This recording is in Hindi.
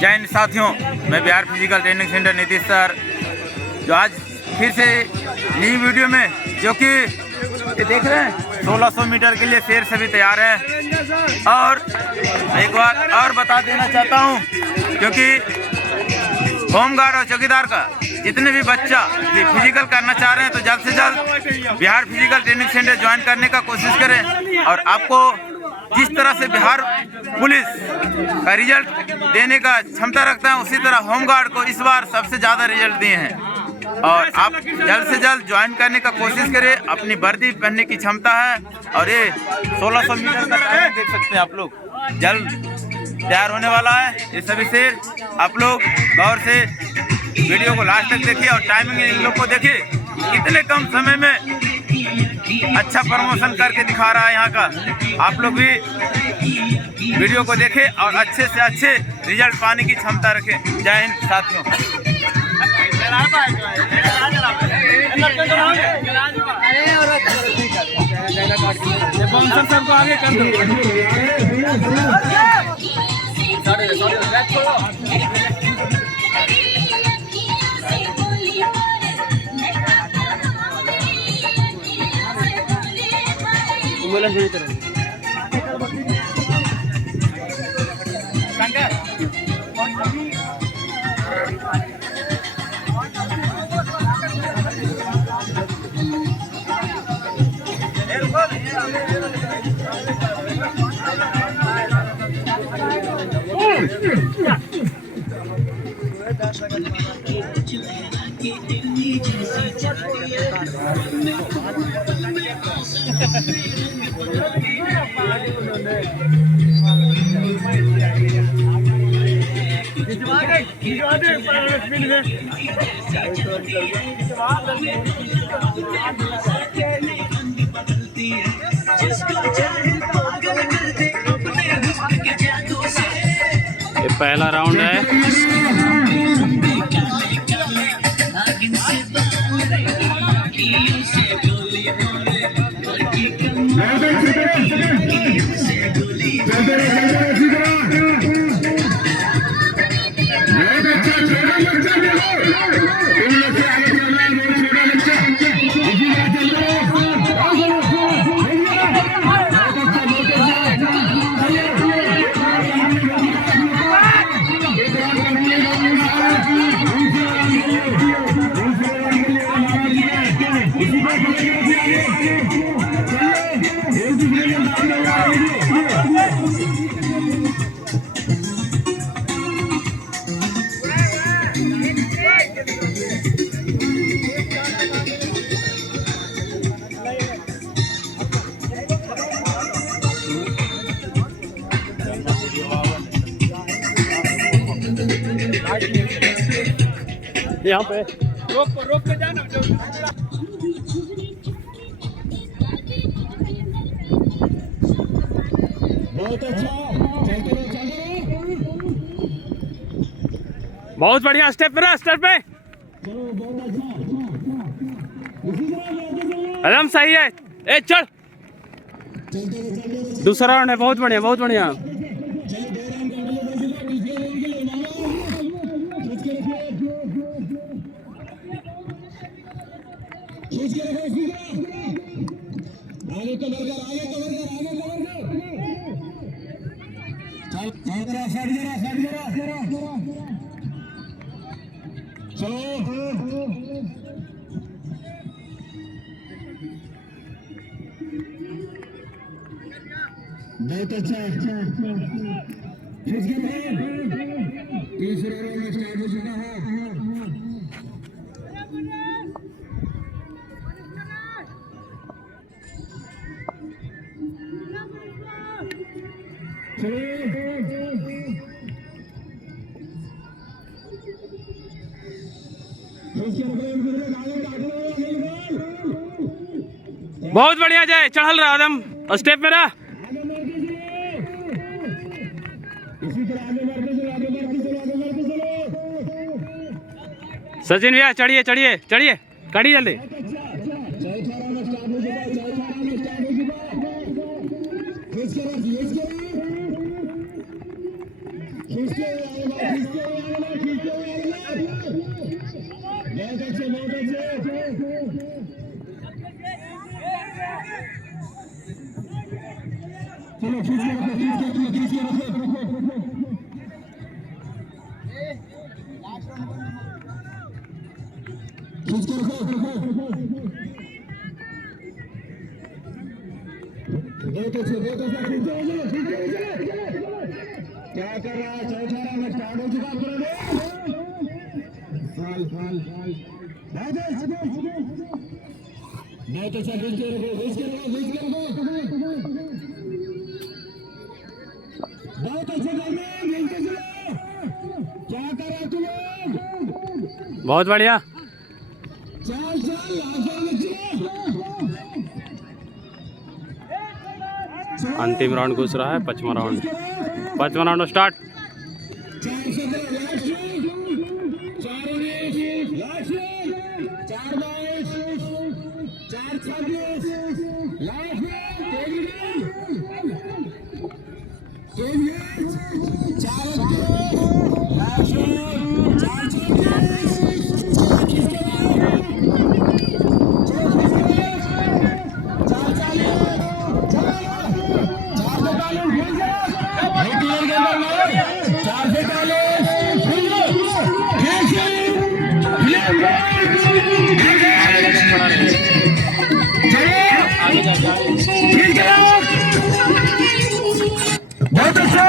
जय हिंद साथियों, मैं Bihar physical training centre Nitish sir, जो आज फिर से नई वीडियो में, जो कि ये देख रहे हैं 1600 मीटर के लिए शेर सभी तैयार हैं। और एक बार और बता देना चाहता हूँ, क्योंकि होमगार्ड और चौकीदार का जितने भी बच्चा फिजिकल करना चाह रहे हैं तो जल्द से जल्द Bihar physical training centre join करने का कोशिश करें। और आपको जिस तरह से बिहार पुलिस का रिजल्ट देने का क्षमता रखता है, उसी तरह होमगार्ड को इस बार सबसे ज़्यादा रिजल्ट दिए हैं। और आप जल्द से जल्द ज्वाइन करने का कोशिश करें। अपनी वर्दी पहनने की क्षमता है। और ये 1600 मीटर का टाइम देख सकते हैं आप लोग, जल्द तैयार होने वाला है। ये सभी शेर आप लोग गौर से वीडियो को लास्ट तक देखिए और टाइमिंग इन लोग को देखिए, कितने कम समय में अच्छा प्रमोशन करके दिखा रहा है यहाँ का। आप लोग भी वीडियो को देखें और अच्छे से अच्छे रिजल्ट पाने की क्षमता रखें। जय हिंद साथियों। सबको आगे कर ये पहला राउंड है। यहाँ पे रोक के जाना। बहुत बढ़िया, स्टेप पे स्टेप पे एकदम सही है। ए चल, दूसरा राउंड है। बहुत बढ़िया, बहुत बढ़िया। बहुत अच्छा। तीसरा राउंड स्टार्ट हो चुका है। बहुत बढ़िया जय, चढ़ल रहा एकदम स्टेप में रहा। सचिन भैया चढ़िए चढ़िए चढ़िए, कड़ी जल्दी। खींचते हुए आगे बढ़ो, खींचते हुए आगे बढ़ो, खींचते हुए आगे बढ़ो। बहुत अच्छे, बहुत अच्छे। चलो खींच के रखो, खींच के रखो, खींच के रखो। खींच के रखो, बहुत अच्छे, बहुत अच्छा। खींचो, खींचो, क्या कर रहा है? चौथा में स्टार्ट हो चुका पूरा। फाल फाल फाल बहुत अच्छा, खींच के रखो, खींच के रखो, खींच के रखो। बहुत अच्छे करने, मिलते चलो। क्या कर रहा है तू लोग? बहुत बढ़िया। चल चल, आगे चलो। अंतिम राउंड घुस रहा है, 5वां राउंड। 5वां round start. 4 second last, 4 19 last, 4 22 4 26 last, तेजी तेजी 4 लास्ट, 4 24 बहुत अच्छा।